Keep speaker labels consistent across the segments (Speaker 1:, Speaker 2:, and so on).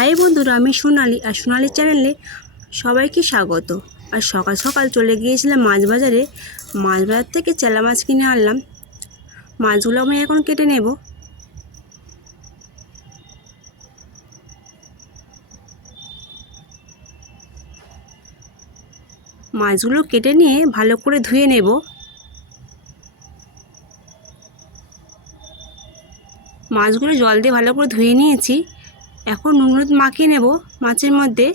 Speaker 1: High বন্ধুরা, আমি সোনালি, আর সোনালি চ্যানেলে সবাইকে স্বাগত। আর সকাল সকাল চলে গিয়েছিলাম মাছ বাজারে। মাছ বাজার থেকে চেলা মাছ কিনে আনলাম। মাছগুলো আমি এখন কেটে নেব। মাছগুলো কেটে নিয়ে ভালো করে ধুয়ে নেব। মাছগুলো জল দিয়ে ভালো করে ধুয়ে নিয়েছি। এখন নুন মাখিয়ে নেব মাছের মধ্যে।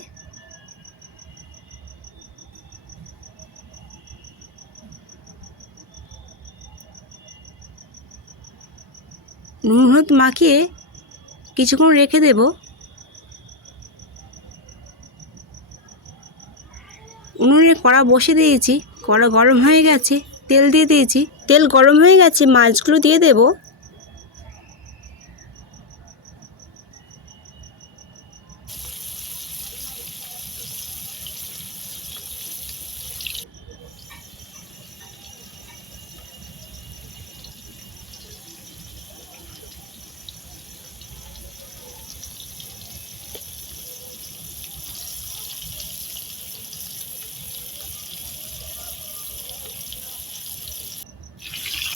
Speaker 1: নুন মাখিয়ে কিছুক্ষণ রেখে দেব। উনুনে কড়া বসে দিয়েছি, কড়া গরম হয়ে গেছে, তেল দিয়ে দিয়েছি। তেল গরম হয়ে গেছে, মাছগুলো দিয়ে দেবো।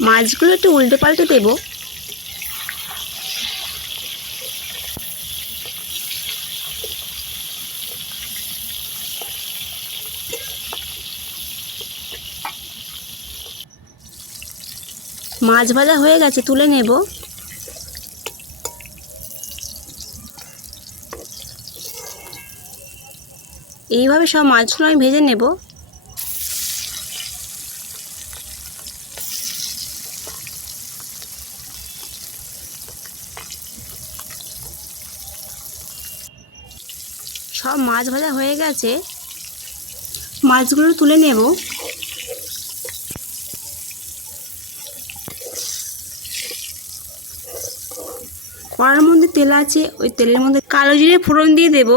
Speaker 1: মাছগুলো একটু উল্টে পাল্টে দেবো। মাছ ভাজা হয়ে গেছে, তুলে নেব। এইভাবে সব মাছগুলো আমি ভেজে নেব। সব মাছ ভাজা হয়ে গেছে। মাছগুলো তুলে নেব। কড়ার মধ্যে তেল আছে, ওই তেলের মধ্যে কালো জিরে ফোড়ন দিয়ে দেব।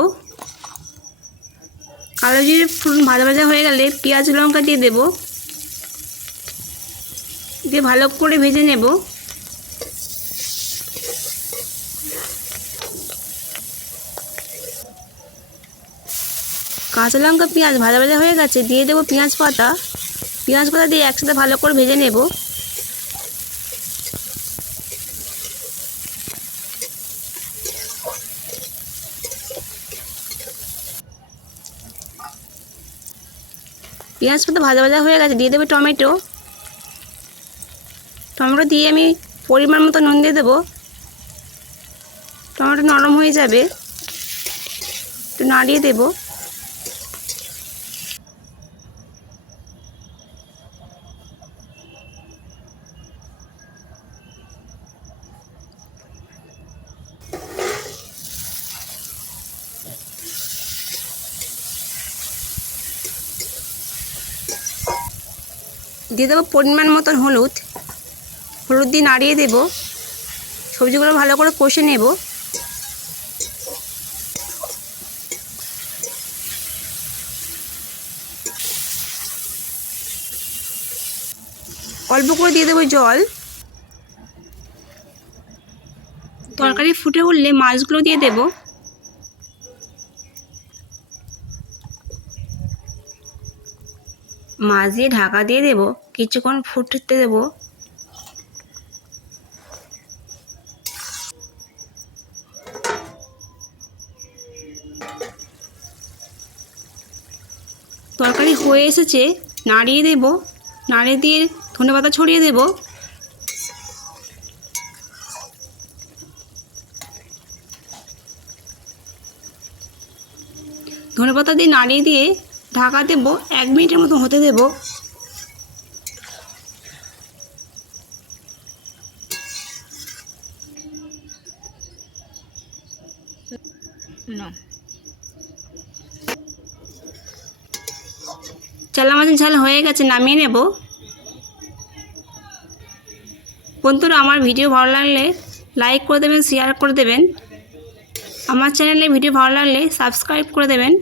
Speaker 1: কালো জিরে ফোড়ন ভাজা ভাজা হয়ে গেলে পেঁয়াজ, লঙ্কা দিয়ে দেব। দিয়ে ভালো করে ভেজে নেব। কাঁচা লঙ্কা, পেঁয়াজ ভাজা ভাজা হয়ে গেছে, দিয়ে দেবো পেঁয়াজ পাতা। পেঁয়াজ পাতা দিয়ে একসাথে ভালো করে ভেজে নেব। পেঁয়াজ পাতা ভাজা ভাজা হয়ে গেছে, দিয়ে দেবো টমেটো। টমেটো দিয়ে আমি পরিমাণ মতো নুন দিয়ে দেবো। টমেটো নরম হয়ে যাবে। একটু নাড়িয়ে দেবো। দিয়ে দেবো পরিমাণ মতন হলুদ। হলুদ দিয়ে নাড়িয়ে দেবো। সবজিগুলো ভালো করে কষে নেব। অল্প করে দিয়ে দেবো জল। তরকারি ফুটে উঠলে মাছগুলো দিয়ে দেবো। মাছ দিয়ে ঢাকা দিয়ে দেবো। কিছুক্ষণ ফুটতে দেবো। তরকারি হয়ে এসেছে, নাড়িয়ে দেবো। নাড়িয়ে দিয়ে ধনে পাতা ছড়িয়ে দেবো। ধনে পাতা দিয়ে নাড়িয়ে দিয়ে ঢাকা দেবো, এক মিনিটের মতো হতে দেবো। চালা মাছের ঝাল হয়ে গেছে, নামিয়ে নেব। বন্ধুরা, আমার ভিডিও ভালো লাগলে লাইক করে দেবেন শেয়ার করে দেবেন। আমার চ্যানেলে ভিডিও ভালো লাগলে সাবস্ক্রাইব করে দেবেন।